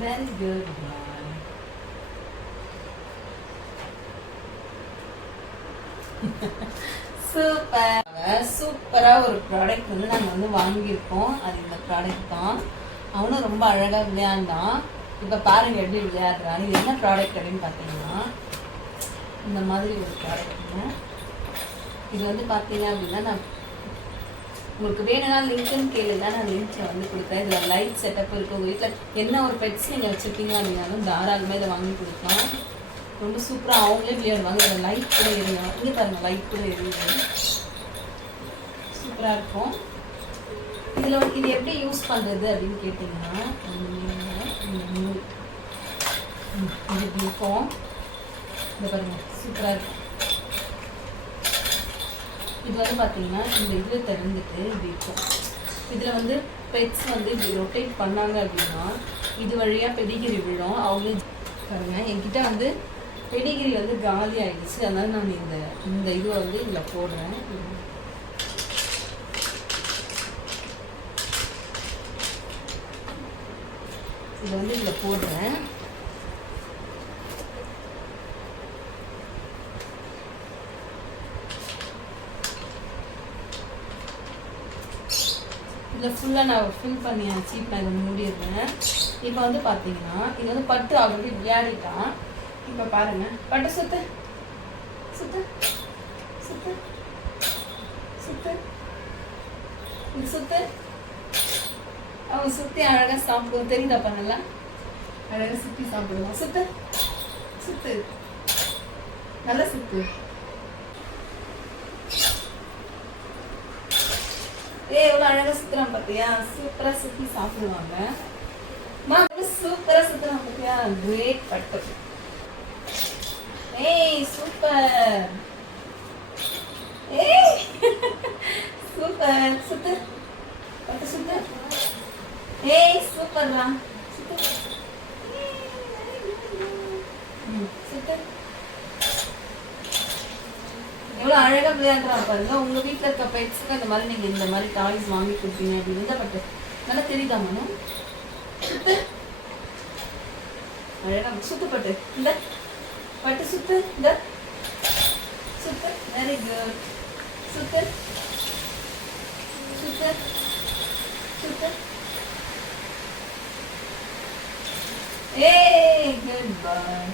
Very good super சூப்பராக ஒரு product வந்து நாங்கள் வந்து வாங்கியிருக்கோம். அது இந்த ப்ராடக்ட் தான். அவனும் ரொம்ப அழகாக விளையாண்டான். இப்போ பாருங்க எப்படி விளையாடுறான். இது என்ன ப்ராடக்ட் அப்படின்னு பார்த்தீங்கன்னா இந்த மாதிரி ஒரு ப்ராடக்ட்டுங்க இது வந்து பார்த்தீங்க அப்படின்னா நான் உங்களுக்கு வேணும்னா லிங்க்னு கேளுங்க நான் லிங்க்கை வந்து கொடுக்குறேன். இதில் லைட் செட்டப் இருக்குது உங்கள் வீட்டில் என்ன ஒரு பெட்ஸ் நீங்கள் வச்சுருக்கீங்க அப்படின்னாலும் தாராளமாக இதை வாங்கி கொடுக்கலாம். ரொம்ப சூப்பராக அவங்களே விளையாடுவாங்க இதில் லைட் கூட எரியும். இங்கே பாருங்கள் லைட் கூட எரியுது. சூப்பராக இருக்கும். இதில் இது எப்படி யூஸ் பண்ணுறது அப்படின்னு கேட்டிங்கன்னா இந்த நூல் ம், இது தீபம் இருக்கும். இந்த பாருங்க சூப்பராக இருக்கும். இது வந்து பார்த்தீங்கன்னா இந்த இதில் திறந்துட்டு இப்படி இருக்கும். இதில் வந்து பெட்ஸ் வந்து இப்படி ரொட்டேட் பண்ணாங்க அப்படின்னா இது வழியாக பெடிகிரி விழும். அவங்களே பாருங்க என்கிட்ட வந்து பெடிகிரி வந்து காலி ஆகிடுச்சு அதனால் நான் இந்த இந்த இதுவை வந்து இதில் போடுறேன். இதை வந்து இதில் போடுறேன். இதில் ஃபுல்லாக நான் ஃபில் பண்ணியாச்சு இப்போ இதை மூடிடுறேன். இப்போ வந்து பார்த்தீங்கன்னா இது வந்து பட்டு ஆல்ரெடி விளையாடிட்டான். இப்போ பாருங்க. பட்டு சுத்து. சுத்து. சுத்து. சுத்து. இது சுத்து. அவன் சுற்றி அழகாக சாப்பிடுவோம். தெரியுதாப்பா நல்லா அழகாக சுற்றி சாப்பிடுவான் சுத்து. சுத்து. நல்லா சுத்து. ஏ எவ்வளோ அழகா சுத்திரம் பார்த்தியா சூப்பரா சுத்தி சாப்பிடுவாங்க. மா சூப்பரா சுத்துறான் பார்த்தியா கிரேட் பட்டு. ஏய் சூப்பர் ஏய். சூப்பர் சுத்து. பட்டு சுத்து. ஏய் சூப்பர்லாம் சுத்து. ம், சுத்து. எவ்வளோ அழகாக விளையாடுறான் பாருங்க. உங்கள் வீட்டில் இருக்க பெட்ஸுக்கு அந்த மாதிரி நீங்கள் இந்த மாதிரி டாய்ஸ் வாங்கி கொடுப்பீங்க அப்படின்னு இந்த பட்டு. நல்லா தெரியுதா மனம் சுத்து சுத்து பட்டு. இந்த பட்டு சுத்து. இந்த சுத்து. வெரி குட் சுத்து. சுத்து. சுத்து. ஏய் குட் பாய்